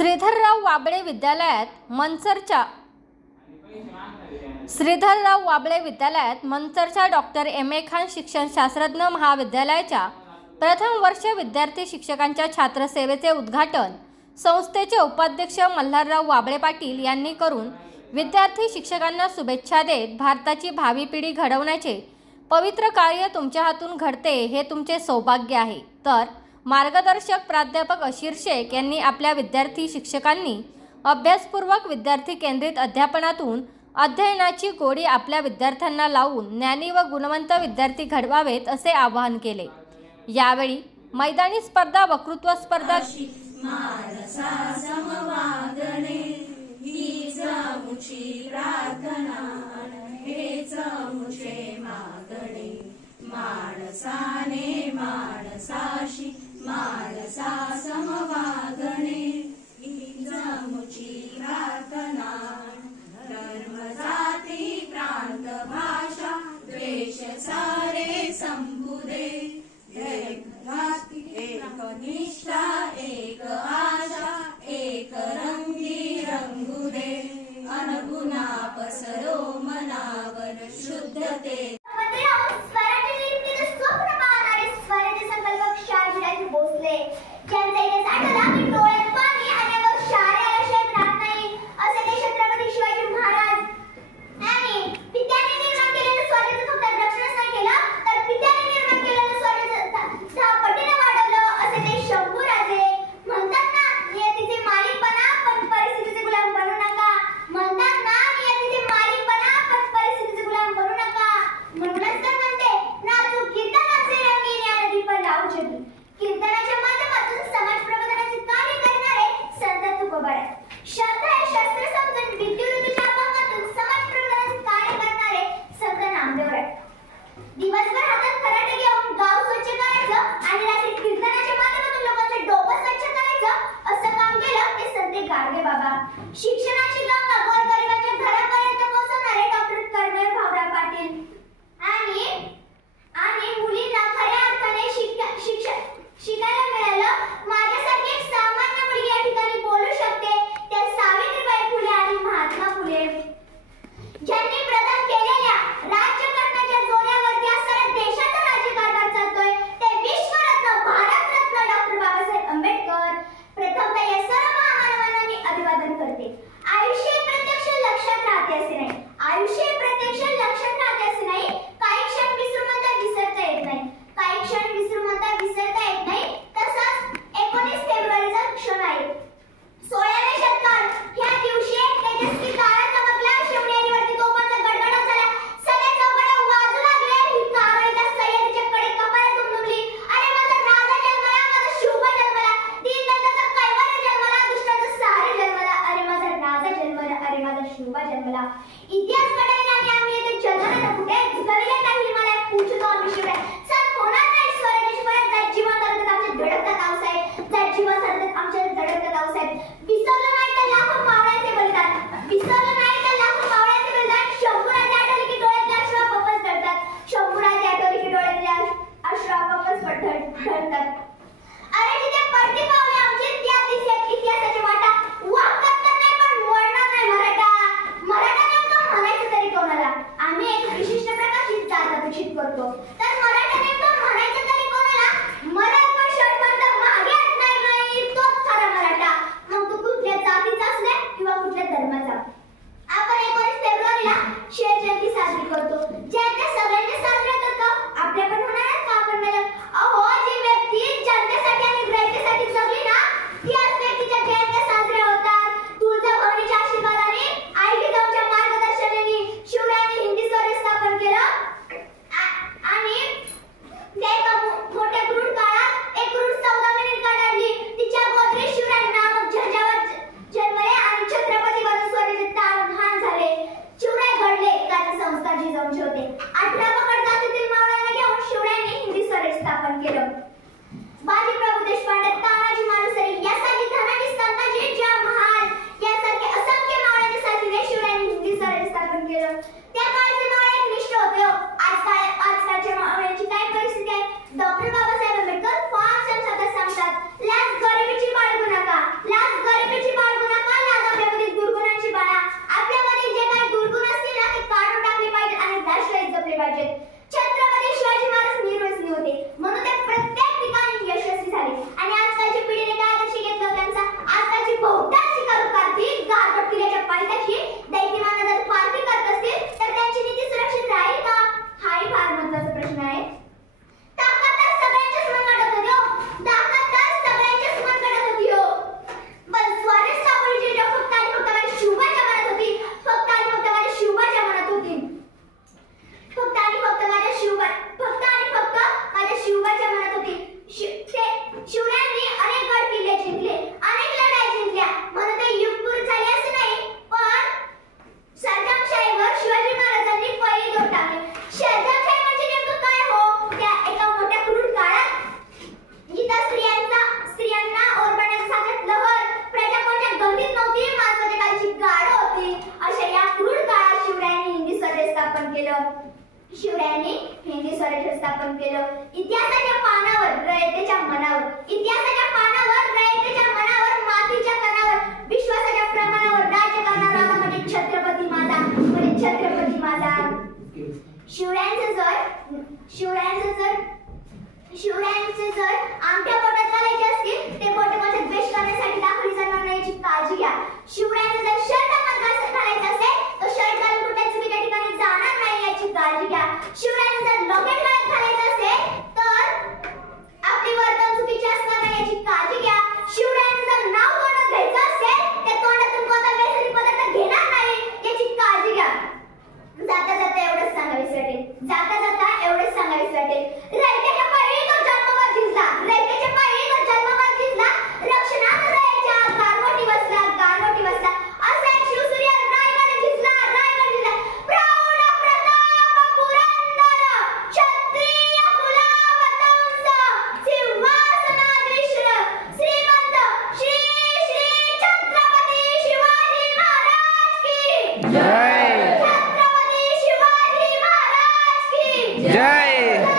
श्रीधरराव वाबळे विद्यालयात मंचरच्या doctor MA. Khan शिक्षणशास्त्रज्ञ महाविद्यालयाच्या प्रथम वर्ष विद्यार्थी शिक्षकांच्या छात्रसेवेचे उद्घाटन संस्थेचे उपाध्यक्ष मल्हारराव वाबळे पाटील यांनी करून विद्यार्थी शिक्षकांना शुभेच्छा देत भारताची भावी पिढी घडवण्याचे पवित्र कार्य तुमच्या हातून घडते हे तुमचे सौभाग्य आहे। तर मार्गदर्शक प्राध्यापक अशीर शेख यांनी आपल्या विद्यार्थी शिक्षकांनी अभ्यासपूर्वक विद्यार्थी केंद्रित अध्यापनातून अध्ययनाची गोडी आपल्या विद्यार्थ्यांना लावून ज्ञानी व गुणवंत विद्यार्थी घडवावेत असे आवाहन केले। यावेळी मैदानी स्पर्धा, वक्तृत्व स्पर्धा, मानसा समवागणे हीच प्रार्थना धर्म जाती प्रांत भाषा द्वेष सारे संपुदे एक निष्ठा एक आशा एक रंगी रंगुदे अनगुणा पसरो मनावर शुद्धते। दिवसभर हातात खराटे घेऊन गाव स्वच्छ करायचं आणि रात्री कीर्तनाच्या माध्यमातून लोकांचं डोकं स्वच्छ करायचं असं काम केलं ते संत गाडगे बाबा। शिक्षणाची गंगा गोरगरिबांच्या घरापर्यंत पोहोचवणारे डॉक्टर कर्नल भाऊराव पाटील आणि मुलींना खऱ्या अर्थाने शिकायला मिळालं। माझ्यासारखी एक सामान्य मुलगी या ठिकाणी बोलू शकते त्या सावित्रीबाई फुले आणि महात्मा फुले ज्यांनी प्रदान केलेल्या राज्यकारणाच्या जोरावरती आज साऱ्या देशाचा राज्यकारभार चालतोय ते विश्वरत्न भारतरत्न डॉक्टर बाबासाहेब आंबेडकर। प्रथमतः या सर्व महामानवांना मी अभिवादन करते। आयुष्य प्रत्यक्ष लक्षात राहते असे नाही, आयुष्य प्रत्यक्ष लक्षात राहते असे नाही, काही क्षण विसरून म्हणता विसरता येत नाही, काही क्षण विसरून म्हणता विसरता येत नाही। तसाच 19 फेब्रुवारीचा क्षण आहे। 16व्या शतकात ह्या दिवशी तेजस्वी तारा चमकला, शिवनेरीवरती तोफांचा गडगडाट झाला, सगळे चौघडे वाजू लागले। ही कारवाई त्या सह्याद्रीच्या कडे कपाळातून दुमली। अरे माझा राजा जन्मला, माझा शिवबा जन्मला, दीन दत्ताचा कैवार जन्मला, दुष्टाचा सहारे जन्मला, अरे माझा राजा जन्मला, अरे माझा शिवबा जन्मला। इतिहास घडविला आम्ही येथे जन्मला कुठे झुकविले काही हिमालय पूछतो आम्ही शिवाय सर होणार नाही स्वराज्याशिवाय जर जीवन धरतात आमच्या धडकतात आऊसाहेब, जर जीवन धरतात आमच्या धडकतात आऊसाहेब। विसरलं नाही तर लाखो पावळ्यांचे बलिदान, विसरलं नाही तर लाखो पावळ्यांचे बलिदान। शंभूराजे आठवले की डोळ्यातले अश्रू आपोआपच गळतात, शंभूराजे आठवले की डोळ्यातले अश्रू आपोआपच गळतात। अरे जिथे पडती पावले आमची त्या दिशेत इतिहासाची वाटा वाकतात नाही पण वळणार नाही मराठा नेमकं म्हणायचं तरी शिवरायांनी हिंदी स्वराज्य स्थापन केलं. इतिहासाच्या पानावर रयतेच्या मनावर, इतिहासाच्या पानावर रयतेच्या मनावर, मातीच्या कणावर, विश्वासाच्या प्रमाणावर राज्य करणारा म्हणजे छत्रपती माझा, म्हणजे छत्रपती माझा. शिवरायांचे जर आमच्या पोटात घालायचे असतील ते बोटे माझ्यात द्वेष करण्यासाठी दाखवली जाणार नाही याची काळजी घ्या. शिवरायांचं जर शर्ट घालायचं असेल तर शर्ट घालून कुठल्या चुकीच्या ठिकाणी जाणार नाही याची काळजी घ्या. शिवरायांचं जर लॉकेट गळ्यात घालायचं असेल तर आपली वर्तन चुकीची असणार नाही याची काळजी घ्या. शिवरायांचं जर नाव तोंडात घ्यायचं असेल त्या तोंडातून कोणता व्यसनी पदार्थ घेणार नाही याची काळजी घ्या. जाता जाता एवढंच सांगावीस वाटेल, जाता जाता एवढंच सांगावीस वाटेल. रयतेच्या पायी तो जन्मभर झिजला, रयतेच्या पायी तो जन्मभर झिजला, रक्षणात रयेच्या गारगोटी बसला, गारगोटी बसला. असा एक शिवसूर्य रायगड झिजला, रायगड झिजला. प्रौढ प्रताप पुरंदर, क्षत्रिय कुलावतंस, सिंहासनाधीश्वर, श्रीमंत श्री श्री छत्रपती शिवाजी महाराज की जय. छत्रपती शिवाजी महाराज की जय.